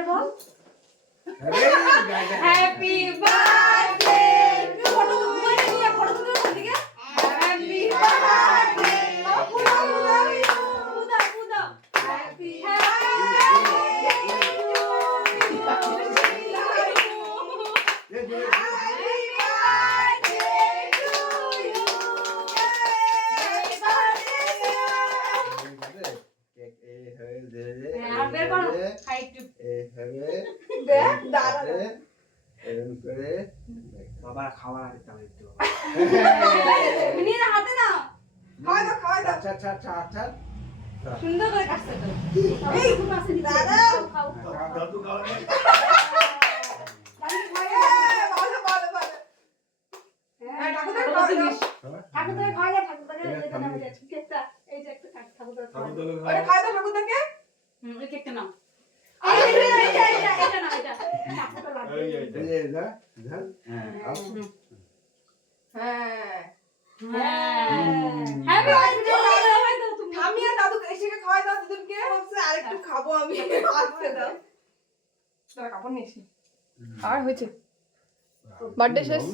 Birthday বল। Happy birthday to photo তুলে ওদিকে। হ্যাপি বার্থডে পুদা। হ্যাপি আর বের করো খাই একটু। দেখ দাদা বাবা খাওয়া দিতে হবে একটু নিয়ে না হাতে নাও। খাওয়া দাও আচ্ছা সুন্দর করে কাটছে তো। এই, খুব আছে নিচে। দাদা। খাও। দাদু খাওয়া দাদি খাই। বলো হ্যাঁ, ঠাকুর ঠাকুর খাওয়া জিনিস। দাও। ঠাকুর তোকে খাওয়া যায়, ঠাকুর তোকে এই যে নাও, এই যে কেকটা, এই যে একটা ঠাকুর তোকে খাওয়া যায়। ওটা খাওয়া দাও ঠাকুরদাকে ওই কেকটা নাও। এই, এটা নাও, এটা। ঠাকুরটা লাগবে। হ্যাঁ হ্যাপি বার্থডে তুমি। আমি আর দাদু এসে খাওয়াই দাও দুজনকে আরেকটু খাবো আমি আসতে দাও দাদা কাপড় নিয়েছি আর হয়েছে বার্থডে শেষ